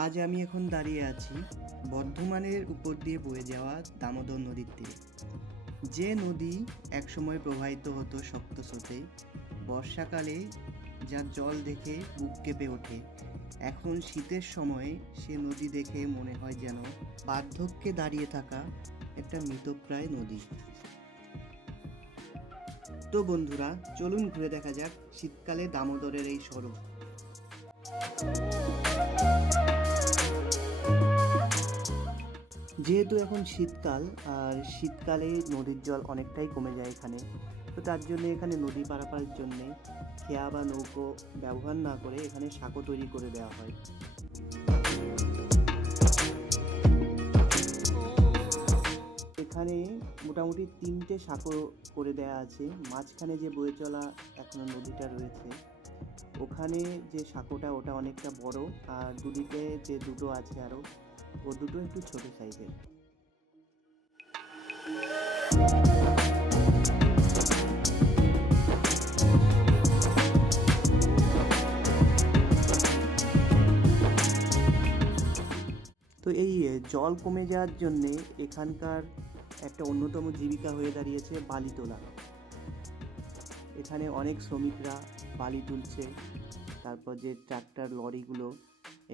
আজ আমি এখন দাঁড়িয়ে আছি বর্ধমানের উপর দিয়ে বয়ে যাওয়া দামোদর নদীর তীরে। যে নদী একসময় প্রবাহিত হতো শক্ত স্রোতে, বর্ষাকালে যার জল দেখে বুক কেঁপে ওঠে। এখন শীতের সময়ে সে নদী দেখে মনে হয় যেন বার্ধক্যে দাঁড়িয়ে থাকা একটা মৃতপ্রায় নদী। তো বন্ধুরা, চলুন ঘুরে দেখা যাক শীতকালে দামোদরের এই সড়ক। যেহেতু এখন শীতকাল, আর শীতকালে নদীর জল অনেকটাই কমে যায় এখানে, তো তার জন্য এখানে নদী পারাপারের জন্যে খেয়া বা নৌকো ব্যবহার না করে এখানে সাঁকো তৈরি করে দেওয়া হয়। এখানে মোটামুটি 3টে সাঁকো করে দেওয়া আছে। মাঝখানে যে বয়ে চলা এখনো নদীটা রয়েছে, ওখানে যে সাঁকোটা ওটা অনেকটা বড়, আর দুদিকে যে দুটো আছে আরও, ও দুটো একটু ছোট সাইজের। তো এই জল কমে যাওয়ার জন্যে এখানকার একটা অন্যতম জীবিকা হয়ে দাঁড়িয়েছে বালি তোলা। এখানে অনেক শ্রমিকরা বালি তুলছে, তারপর যে ট্রাক্টর লরিগুলো,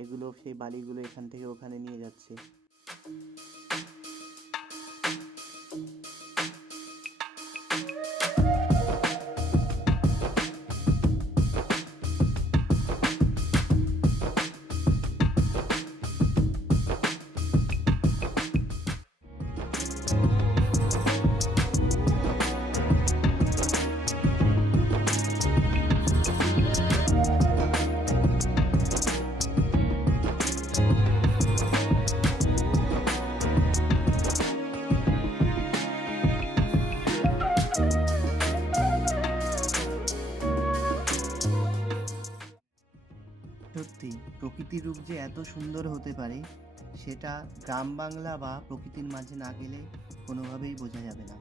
এগুলো সেই বালিগুলো এখান থেকে ওখানে নিয়ে যাচ্ছে। সত্যি প্রকৃতির রূপ যে এত সুন্দর হতে পারে, সেটা গ্রাম বাংলা বা প্রকৃতির মাঝে না গেলে কোনোভাবেই বোঝা যাবে না।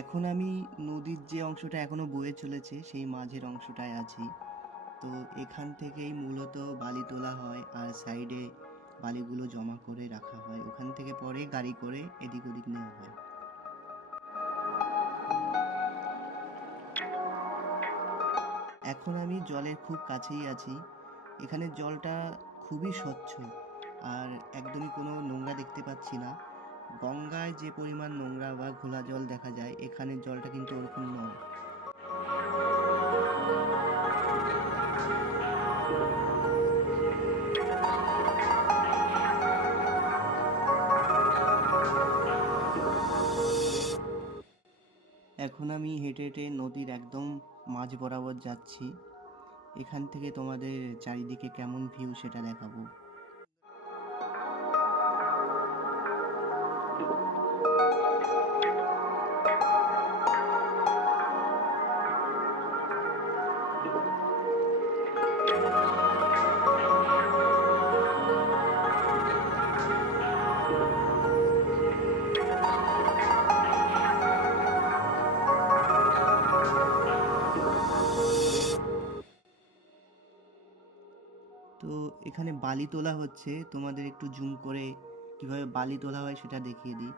এখন আমি নদীর যে অংশটা এখনো বয়ে চলেছে সেই মাঝের অংশটায় আছি। তো এখান থেকেই মূলত বালি তোলা হয়, আর সাইডে বালিগুলো জমা করে রাখা হয়, ওখান থেকে পরে গাড়ি করে এদিক ওদিক নেওয়া হয়। এখন আমি জলের খুব কাছেই আছি। এখানে জলটা খুবই স্বচ্ছ, আর একদমই কোনো নোংরা দেখতে পাচ্ছি না। গঙ্গায় যে পরিমাণ নোংরা বা ঘোলা জল দেখা যায়, এখানের জলটা কিন্তু ওরকম নয়। এখন আমি হেঁটে হেঁটে নদীর একদম মাঝ বরাবর যাচ্ছি। এখান থেকে তোমাদের চারিদিকে কেমন ভিউ সেটা দেখাবো। তো এখানে বালি তোলা হচ্ছে, তোমাদের একটু জুম করে কিভাবে বালি তোলা হয় সেটা দেখিয়ে দিই।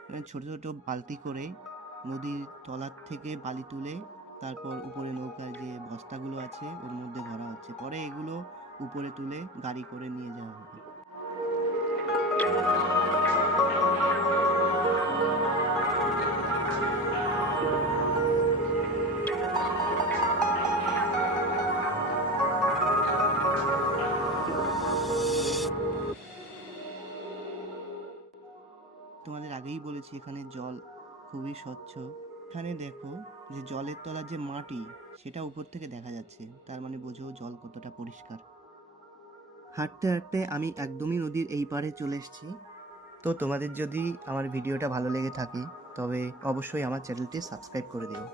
এখানে ছোট ছোট বালতি করে নদীর তলার থেকে বালি তুলে তারপর উপরে নৌকার যে বস্তাগুলো আছে ওর মধ্যে ভরা হচ্ছে, পরে এগুলো উপরে তুলে গাড়ি করে নিয়ে যাওয়া হবে। তোমাদের আগেই বলেছি এখানে জল খুবই স্বচ্ছ। এখানে দেখো যে জলের তলার যে মাটি সেটা উপর থেকে দেখা যাচ্ছে, তার মানে বোঝো জল কতটা পরিষ্কার। হাঁটতে হাঁটতে আমি একদমই নদীর এই পাড়ে চলে এসেছি। তো তোমাদের যদি আমার ভিডিওটা ভালো লেগে থাকে তবে অবশ্যই আমার চ্যানেলটি সাবস্ক্রাইব করে দিও।